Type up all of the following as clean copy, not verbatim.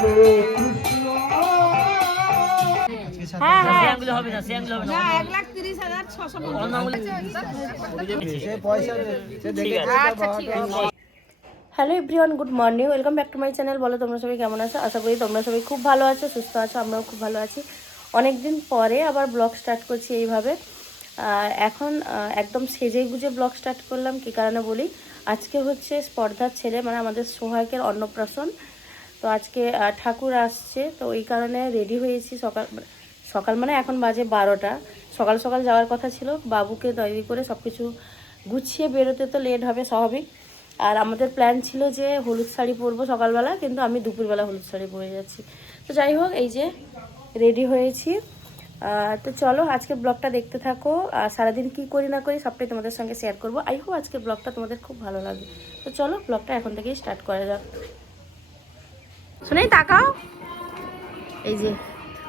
Hello everyone, good morning, welcome back to my channel. বলো তোমরা সবাই কেমন আছো? আশা করি তোমরা সবাই খুব ভালো আছো, সুস্থ আছো। আমরাও খুব ভালো আছি। অনেক দিন পরে আবার ব্লগ স্টার্ট করছি এইভাবে। এখন একদম সেজে গুজে ব্লগ স্টার্ট করলাম। কী কারণে বলি, আজকে হচ্ছে স্পর্ধার ছেলে মানে আমাদের সোহাগের অন্নপ্রাশন। তো আজকে ঠাকুর আসছে, তো এই কারণে রেডি হয়েছি। সকাল সকাল মানে এখন বাজে 12টা। সকাল সকাল যাওয়ার কথা ছিল, বাবুকে তৈরি করে সব কিছু গুছিয়ে বেরোতে তো লেট হবে স্বাভাবিক। আর আমাদের প্ল্যান ছিল যে হলুদ শাড়ি পরবো সকালবেলা, কিন্তু আমি দুপুরবেলা হলুদ শাড়ি পরে যাচ্ছি। তো যাই হোক, এই যে রেডি হয়েছি। তো চলো আজকে ব্লগটা দেখতে থাকো। আর সারাদিন কী করি না করি সবটাই তোমাদের সঙ্গে শেয়ার করবো। আই হোপ আজকে ব্লগটা তোমাদের খুব ভালো লাগবে। তো চলো ব্লগটা এখন থেকেই স্টার্ট করা যাক। শুনেই তাকাও, এই যে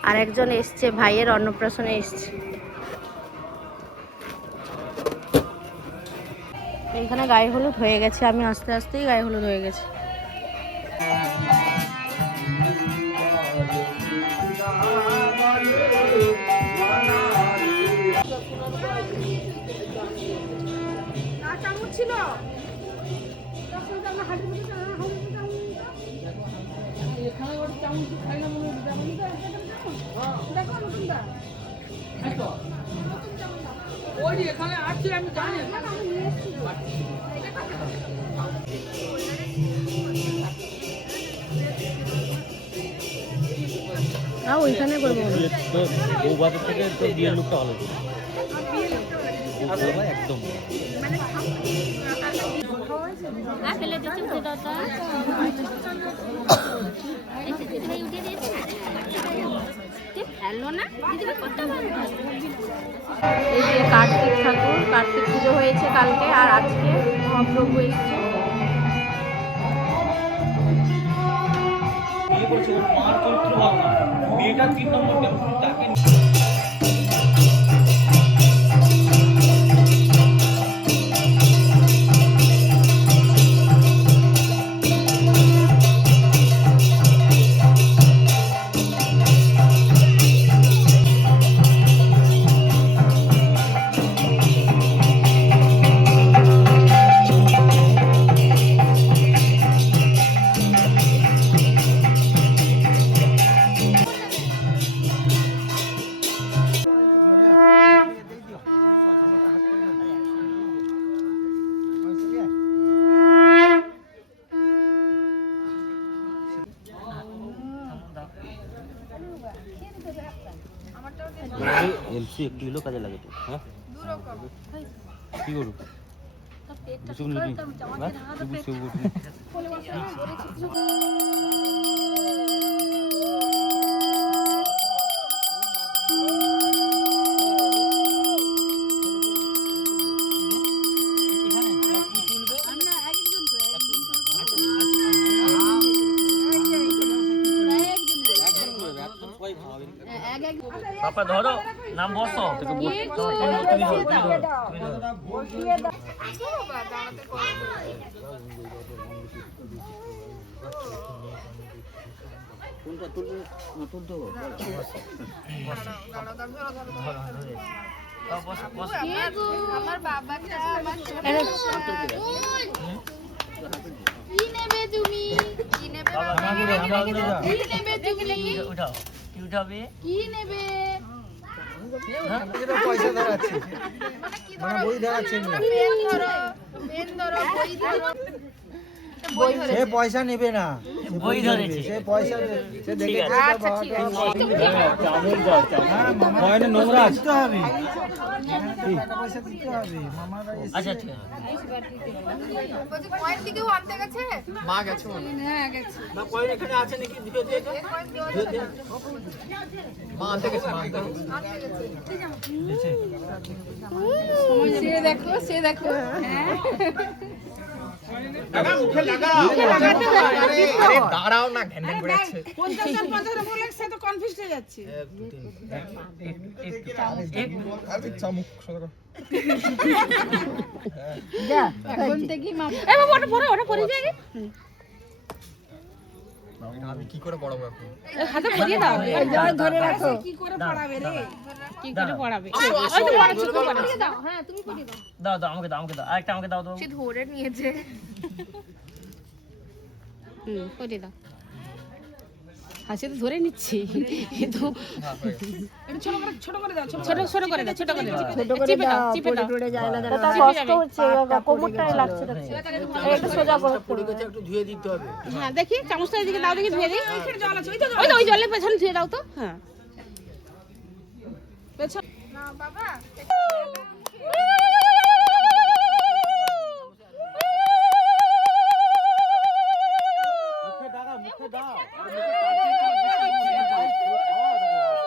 আর একজন এসছে, ভাইয়ের অন্নপ্রাশনে এসছে। এইখানে গায়ে হলুদ হয়ে গেছে, আমি আস্তে আস্তেই গায়ে হলুদ হয়ে গেছে। ওইখানে করবো বৌবাদের থেকে তো বিয়ের লুকটা ভালো একদম। এই যে কার্তিক ঠাকুর, কার্তিক পুজো হয়েছে কালকে, আর আজকে মহাপ্রভু এসছে। মেয়েটা 3 নম্বর তাকে এলসি একটু হলেও কাজে লাগে তো। হ্যাঁ কি করব পাপা ধরো নাম বসো তুমি কোনটা তুলতে আমার বাবাটা কি নেবে তুমি, কি নেবে উঠাও কি উঠাবে, কি নেবে পয়সা ধরাচ্ছে মানে বই ধরাচ্ছে, পেন ধরো বই ধরো। সে পয়সা নেবে না, বই ধরেছে, সে পয়সা সে দেখে পয়সা নোংরা দিতে হবে, পয়সা দিতে হবে। আচ্ছা ঠিক আছে, বলছি কয়েন দিকেও আনতে গেছে, মা গেছে, হ্যাঁ গেছে না, কয়েন এখানে আছে নাকি দিতে দিয়ে মা আনতে গেছে, মা আনতে গেছে। সে দেখো, সে দেখো, হ্যাঁ লাগা মুখে লাগাও, আরে দাঁড়াও না, ঘ্যান ঘ্যান করে আছে 50 জন 50 জন বলে সে তো কনফিউজ হয়ে যাচ্ছে। এক আরে চামুক সরো যা এখন থেকে মা এ বাবা ওটা পরে যায়। আমি কি করে পড়াবো এখন? হাতে ধরিয়ে দাও, জয় ধরে রাখো। কি করে পড়াবে রে, কি করে পড়াবে? ওই তো পড়াচ্ছো, তুমি পড়াচ্ছো। দাও, হ্যাঁ তুমি পড়িয়ে দাও। দাও দাও আমাকে দাও আরেকটা আমাকে দাও তো। সে ধরে নিয়েছে। পড়িয়ে দাও। হাসি তো ধরে নিচ্ছি, এ তো ছোট করে দাও, ছোট করে দাও, চিপে দাও, চিপে দাও। পড়ে যায় না দাঁড়া। দাদা কষ্ট হচ্ছে, কোমরটাই লাগছে দেখছি। একটু সোজা করো। একটু ধুয়ে দিতে হবে। হ্যাঁ দেখি চামচটা এদিকে দাও, দেখি ধুয়ে দিই। ওই তো ওই জলের পেছনে ধুয়ে দাও তো। হ্যাঁ পেছন না বাবা।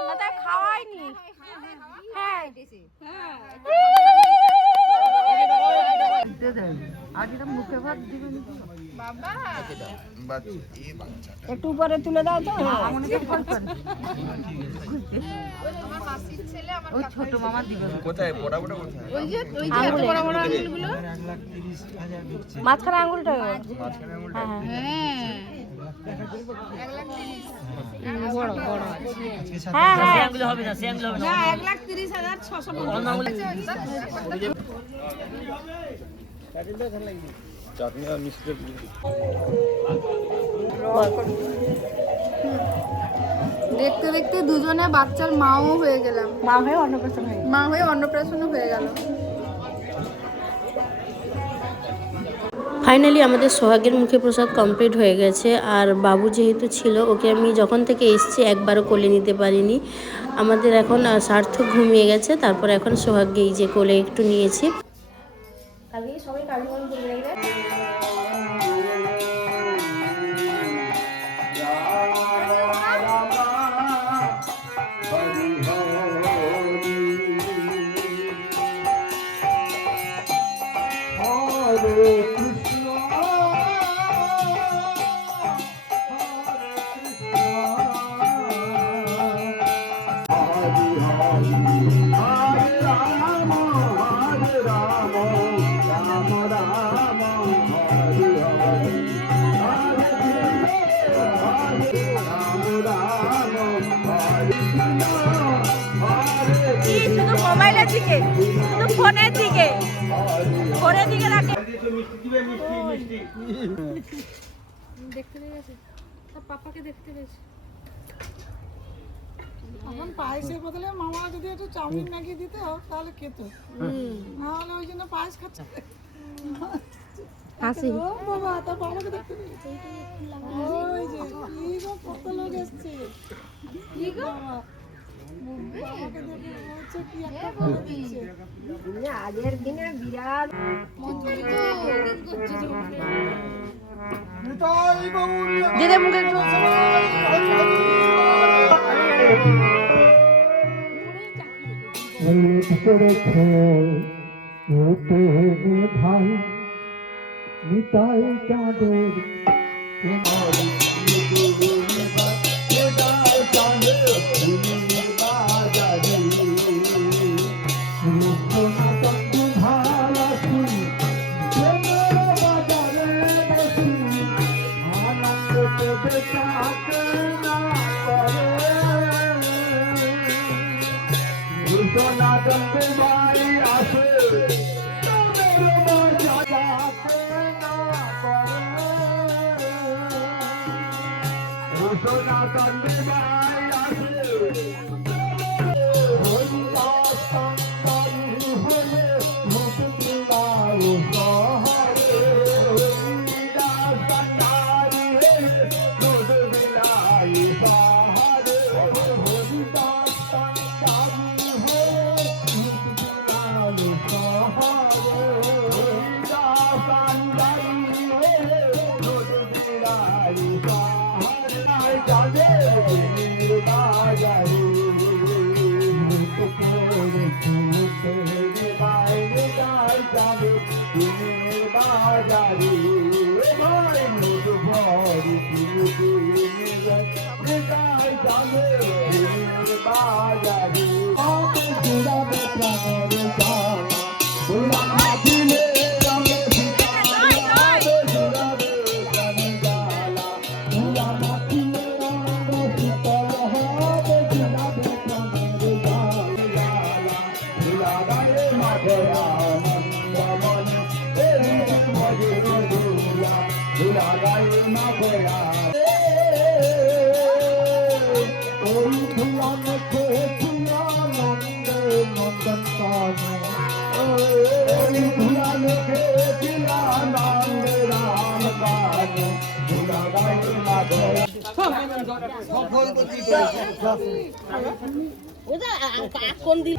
দাদা খাওয়াইনি। হ্যাঁ একটু উপরে তুলে দাও তো। আমার মাসির ছেলে আমার ছোট মামা দিবে। কোথায় পড়াবোটা কোথায়? ওই যে এত বড় বড় আঙুলগুলো। মাঝখানে আঙুলটা। হ্যাঁ বড় বড়। হ্যাঁ হ্যাঁ আঙ্গুলে হবে না, সে আঙ্গুলে হবে না। না 1,30,650। অন্য আঙ্গুলে চাটনি আর মিষ্টি দেখতে দেখতে দুজনে বাচ্চার মাও হয়ে গেলাম। মা হয়ে অন্নপ্রাশন হয়ে মা হয়ে অন্নপ্রাশনও হয়ে গেল। ফাইনালি আমাদের সোহাগের মুখে প্রসাদ কমপ্লিট হয়ে গেছে। আর বাবু যেহেতু ছিল, ওকে আমি যখন থেকে এসেছি একবারও কোলে নিতে পারিনি। আমাদের এখন সার্থক ঘুমিয়ে গেছে, তারপর এখন সোহাগকে এই যে কোলে একটু নিয়েছি। কালকে সবাই কার্যক্রম করে শুধু মোবাইলের দিকে, শুধু ফোনের দিকে, ফোনের দিকে রাখে। দেখতে পেয়েছে, তার পাপাকে দেখতে পেয়েছে। এখন পায়েসের বদলে মামা যদি একটু চাউমিন ম্যাগি দিত তাহলে খেত, না হলে ওই জন্য পায়েস খাচ্ছে। হাসি ও বাবা, তার বাবাকে দেখতে পেয়েছে। ওই যে কি গো, কত লোক এসছে। কি গো বাবা, বাবাকে দেখে মনে হচ্ছে কি একটা করে দিচ্ছে। আগের দিনে বিরাট দিদি মুখে একটু ভাই নিতাই চাঁদের ওই ধুলা মেখে ধুলা নন্দে নন্দন কানে ওই ধুলা মেখে ধুলা নন্দে রাম কানে ধুলা গায়ে মাখে কোন দিন